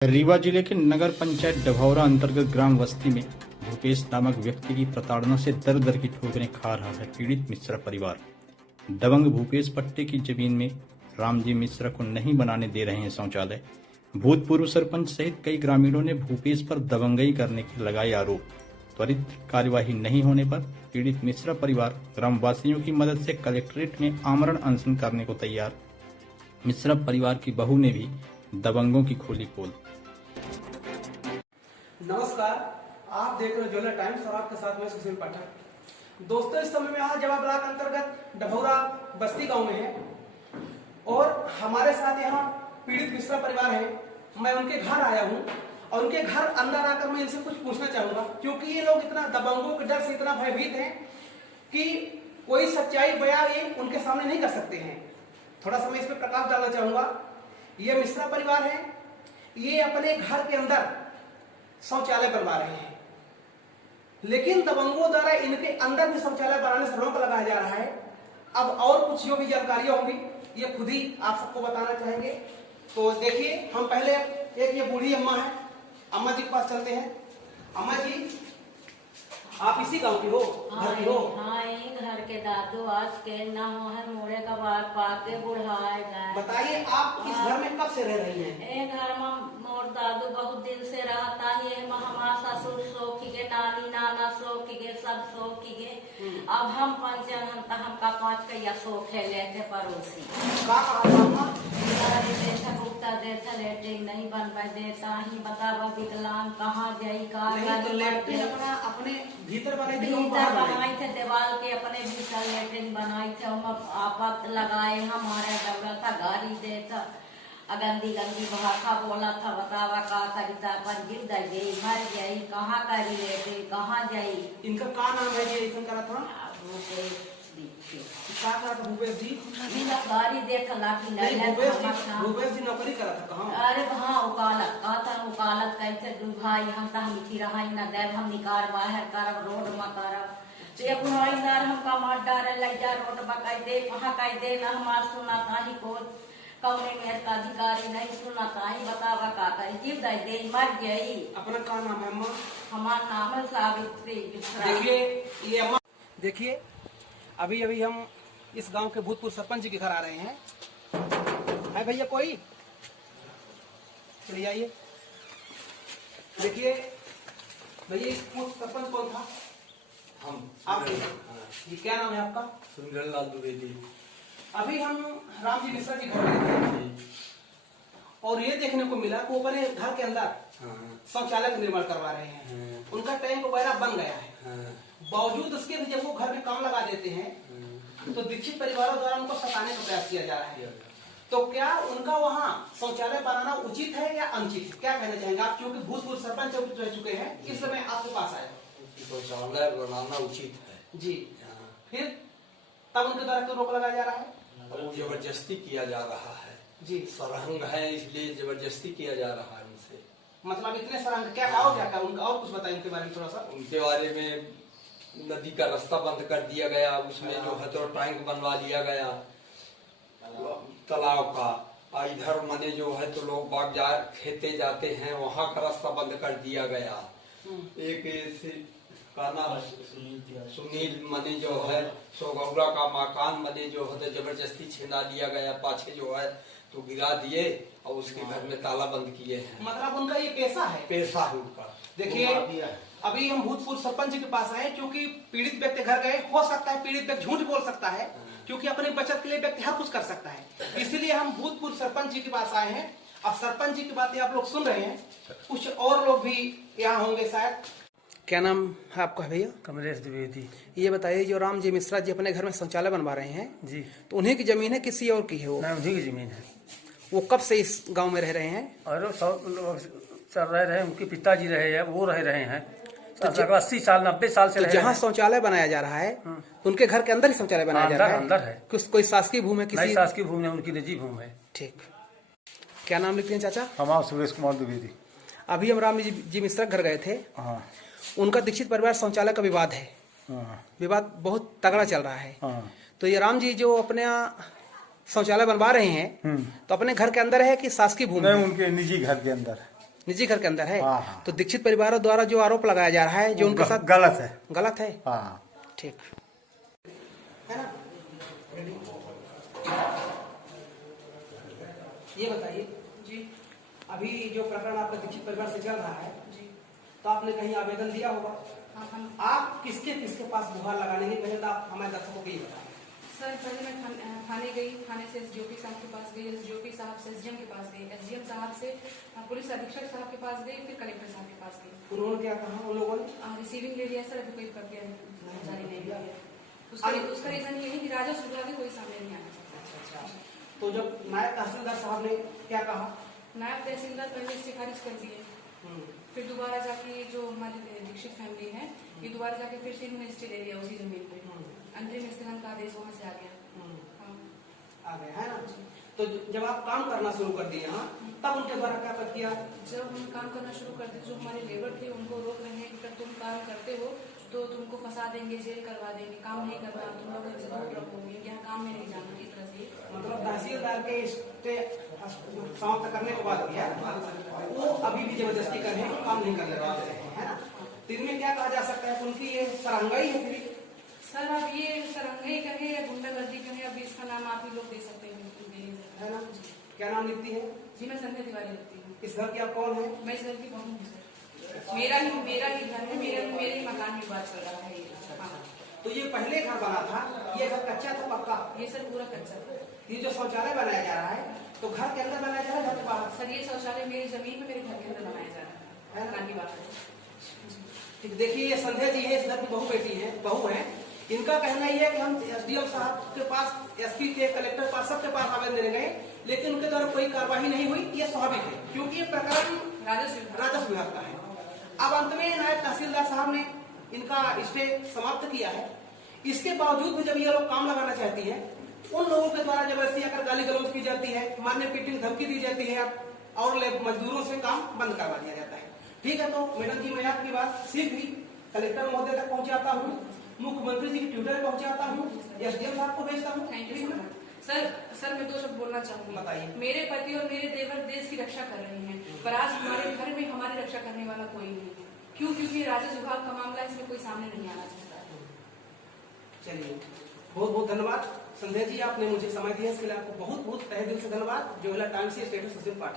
रीवा जिले के नगर पंचायत डभौरा अंतर्गत ग्राम बस्ती में भूपेश नामक व्यक्ति की प्रताड़ना से दर दर की ठोकरें खा रहा है पीड़ित मिश्रा परिवार। दबंग भूपेश पट्टे की जमीन में रामजी मिश्रा को नहीं बनाने दे रहे हैं शौचालय। भूतपूर्व सरपंच सहित कई ग्रामीणों ने भूपेश पर दबंगई करने के लगाए आरोप। त्वरित कार्यवाही नहीं होने पर पीड़ित मिश्रा परिवार ग्रामवासियों की मदद से कलेक्ट्रेट में आमरण अनशन करने को तैयार। मिश्रा परिवार की बहू ने भी दबंगों की खोली पोल। नमस्कार, आप देख रहे हो ज्वेलर टाइम्स और आपके साथ मैं सुशील पाठक। दोस्तों, इस समय में आज जवा ब्लॉक अंतर्गत डभौरा बस्ती गांव में है और हमारे साथ यहाँ पीड़ित मिश्रा परिवार है। मैं उनके घर आया हूँ और उनके घर अंदर आकर मैं इनसे कुछ पूछना चाहूंगा, क्योंकि ये लोग इतना दबंगों के डर से इतना भयभीत हैं कि कोई सच्चाई बयां ये उनके सामने नहीं कर सकते हैं। थोड़ा सा मैं इस पर प्रकाश डालना चाहूंगा। ये मिश्रा परिवार है, ये अपने घर के अंदर शौचालय बनवा रहे हैं, लेकिन दबंगों द्वारा इनके अंदर भी शौचालय बनाने से रोक लगाया जा रहा है। अब और कुछ जो भी जानकारियां होंगी ये खुद ही आप सबको बताना चाहेंगे। तो देखिए, हम पहले एक ये बूढ़ी अम्मा है, अम्मा जी के पास चलते हैं। अम्मा जी, आप इसी गांव की हो, घर की हो? हाँ, यही घर के दादू आज के ना हो है मोड़े का बाल पाके बुढ़ाए जाए। बताइए, आप इस घर में कब से रह रही हैं? ए घर में मोर दादू बहुत दिन से रहता है। हमारा ससुर सोखी के, नानी नाना सोखी के, सब सोखी के। अब हम पंचन हमका 5 कैया सोखे लेते पड़ोसी लेटरिन नहीं बन देता ही। बतावा विकलांग कहाँ जाई का तो लेटरिन अपने भीतर बनाई थे, दीवार के अपने भीतर लेटरिन बनाई थे। हम आपत लगाए, हमारे डबरा था गाड़ी देता, गंदी गंदी भाषा बोला था। बतावा का करिता पर गिर गई, मर गई, कहाँ करी लेटरिन, कहाँ जाई। इनका का नाम है जी? ऐसा करा था भूपेश जी। गाड़ी देख लाठी भूपेश जी नौकरी करा था कहाँ? अरे हाँ, उकालत कहता उकालत कैसे दू भाई हम तो हम मिठी रहा न देव हम निकार बाहर करब रोड में करब। एक भाई नर हमका मार डारे लग जा रोड में कह दे, कहाँ कह दे न हमार सुनाता ही को कौने मेहर का अधिकारी नहीं सुनाता ही। बतावा का करी, जीव दे मर गई। अपना का नाम है अम्मा? हमारा नाम है सावित्री। देखिए ये अम्मा, देखिए अभी अभी हम इस गांव के भूतपूर्व सरपंच जी के घर आ रहे हैं। है भैया कोई? चलिए आइए। देखिए भैया, इस पूर्व सरपंच कौन था? हम। आप? ये क्या नाम है आपका? सुंदर लाल द्विवेदी। अभी हम रामजी मिश्रा जी घर गए थे और ये देखने को मिला कि वो अपने घर के अंदर शौचालय का निर्माण करवा रहे हैं। उनका टैंक वगैरह बन गया है। बावजूद उसके भी जब वो घर में काम लगा देते हैं तो दीक्षित परिवारों द्वारा उनको सताने का प्रयास किया जा रहा है। तो क्या उनका वहाँ शौचालय बनाना उचित है या अनुचित? क्या कहना चाहेंगे आप, क्योंकि भूतपूर्व सरपंच रह चुके हैं, इस समय आपके पास आए? शौचालय बनाना उचित है जी। फिर तब उनके द्वारा क्यों रोक लगाया जा रहा है? वो जबरदस्ती किया जा रहा है जी। सरहंग है इसलिए जबरदस्ती किया जा रहा है उनसे। मतलब इतने सरहंग क्या और क्या क्या उनका? और कुछ बताइए उनके बारे में थोड़ा सा। उनके बारे में नदी का रास्ता बंद कर दिया गया, उसमें जो है तो टैंक बनवा लिया गया तालाब का। इधर मने जो है तो लोग बाग जा खेते जाते हैं, वहाँ का रास्ता बंद कर दिया गया। एक का नाम सुनील मने जो है सोगौरा का मकान मने जो है तो जबरदस्ती छीना लिया गया, पाछे जो है तो गिरा दिए और उसके घर में ताला बंद किए हैं। मतलब उनका ये पैसा है? पैसा है उनका। देखिए, अभी हम भूतपूर्व सरपंच जी के पास आए, क्योंकि पीड़ित व्यक्ति घर गए। हो सकता है पीड़ित व्यक्ति झूठ बोल सकता है, क्योंकि अपनी बचत के लिए व्यक्ति हर कुछ कर सकता है। इसलिए हम भूतपूर्व सरपंच जी के पास आए हैं। अब सरपंच जी की बातें आप लोग सुन रहे हैं, कुछ और लोग भी यहाँ होंगे शायद। क्या नाम है आपका भैया? कमलेश द्विवेदी। ये बताइए, जो राम जी मिश्रा जी अपने घर में शौचालय बनवा रहे हैं जी, तो उन्हीं की जमीन है किसी और की है? वो उन्हीं की जमीन है। वो कब से इस गांव में रह रहे हैं? और चल रहे, उनके पिताजी रहे हैं, वो रह रहे हैं 80 साल 90 साल से। तो जहाँ शौचालय बनाया जा रहा है तो उनके घर के अंदर ही शौचालय बनाया जा रहा है? अंदर है। कोई शासकीय भूमि है? किसी शासकीय भूमि है, उनकी निजी भूमि है। ठीक। क्या नाम लिखते हैं चाचा? हमारा सुरेश कुमार द्विवेदी। अभी हम राम जी मिश्रा घर गए थे। उनका दीक्षित परिवार शौचालय का विवाद है। विवाद बहुत तगड़ा चल रहा है। तो ये राम जी जो अपने शौचालय बनवा रहे हैं तो अपने घर के अंदर है कि शासकीय भूमि? नहीं, उनके निजी घर के अंदर है। निजी घर के अंदर है। हाँ, हाँ। तो दीक्षित परिवार द्वारा जो आरोप लगाया जा रहा है जो उनके साथ गलत है। गलत है। हाँ, ठीक है ना। रेडी? ये बताइए जी अभी जो प्रकरण आपका दीक्षित परिवार से चल रहा है जी। तो आपने कहीं आवेदन दिया होगा। हाँ हम आप किसके किसके पास गुहार लगाने के पहले तो आप हमारे दर्शकों को ये बताएं। सर पहले मैं थाने गई, थाने से एसडीओपी साहब के पास गई, एसडीओपी साहब से एसडीएम के पास गई, एसडीएम साहब से पुलिस अधीक्षक साहब के पास गई, फिर कलेक्टर साहब के पास गई। उन्होंने क्या कहा उन लोगों ने? रिसीविंग ले लिया सर, अभी कोई प्रक्रिया जारी नहीं लिया। उसका रीजन ये है कि राजस्व विभाग के कोई सामने नहीं आना चाहता। अच्छा। तो जब नायब तहसीलदार साहब ने क्या कहा? नायब तहसीलदार पहले इससे खारिज कर दिए, फिर दोबारा जाके जो हमारी दीक्षित फैमिली है ये दोबारा जाके फिर से इन्होंने स्टे ले लिया उसी जमीन पे। अंतरिम स्थगन का आदेश वहाँ से आ गया। हाँ। आ गया है ना। तो जब आप काम करना शुरू कर दिए यहाँ तब उनके द्वारा क्या किया? जब हम काम करना शुरू करते जो हमारे लेबर थे उनको रोक रहे हैं कि अगर तुम काम करते हो तो तुमको फंसा देंगे, जेल करवा देंगे, काम नहीं करना, तुम लोग इनसे दूर रखोगे, यहाँ काम में नहीं जाना, इस तरह से। मतलब तहसीलदार के स्टे समाप्त करने के बाद भी है वो अभी भी जबरदस्ती कर रहे हैं, काम नहीं करने वाले हैं, है ना। तो इनमें क्या कहा जा सकता है? उनकी ये सरंगाई है फिर? सर अब ये सरंगाई कहे या गुंडागर्दी कहे, अब इसका नाम आप ही लोग दे सकते हैं, है ना। क्या नाम लिखती है? जी मैं संध्या तिवारी लगती हूँ। इस घर की आप कौन है? मैं इस घर की बहू हूँ सर। मेरा ही घर है, मेरे ही मकान में बात चल रहा है ये। हाँ। तो ये पहले घर बना था, ये घर कच्चा था पक्का? ये सर पूरा कच्चा था। ये जो शौचालय बनाया जा रहा है तो घर के अंदर बनाया जा रहा है घर के बाहर? सर ये शौचालय मेरी जमीन में मेरे घर के अंदर बनाया जा रहा है, मकान की बात है। ठीक, देखिए ये संध्या जी है, इस घर की बहू है। इनका कहना ये है कि हम एसडीएम साहब के पास, एसपी के, कलेक्टर के पास, सबके पास आवेदन देने गए लेकिन उनके द्वारा कोई कार्रवाई नहीं हुई। ये स्वाभाविक है क्योंकि ये प्रकरण राजस्व विभाग का है। अब अंत में नायब तहसीलदार साहब ने इनका स्टे समाप्त किया है। इसके बावजूद भी जब ये लोग काम लगाना चाहती है उन लोगों के द्वारा जबरदस्ती आकर गाली गलौज की जाती है, मारने पीटने की धमकी दी जाती है और मजदूरों से काम बंद करवा दिया जाता है। ठीक है, तो मैडम जी मैं आपकी बात शीघ्र ही कलेक्टर महोदय तक पहुंचाता हूँ, मुख्यमंत्री जी के ट्विटर पहुंचाता हूँ, एसडीएम साहब को भेजता हूँ। थैंक यू सर मैं दो शब्द बोलना चाहूंगी। बताइए। मेरे पति और मेरे देवर देश की रक्षा कर रहे हैं, पर आज हमारे घर में हमारी रक्षा करने वाला कोई नहीं है। क्यों? क्योंकि राजस्व विभाग का मामला इसमें कोई सामने नहीं आना चाहता। चलिए, बहुत बहुत धन्यवाद संध्या जी, आपने मुझे समय दिया इसके लिए आपको बहुत बहुत तहे दिल से धन्यवाद। जो टाइम से स्टेटस पार्टी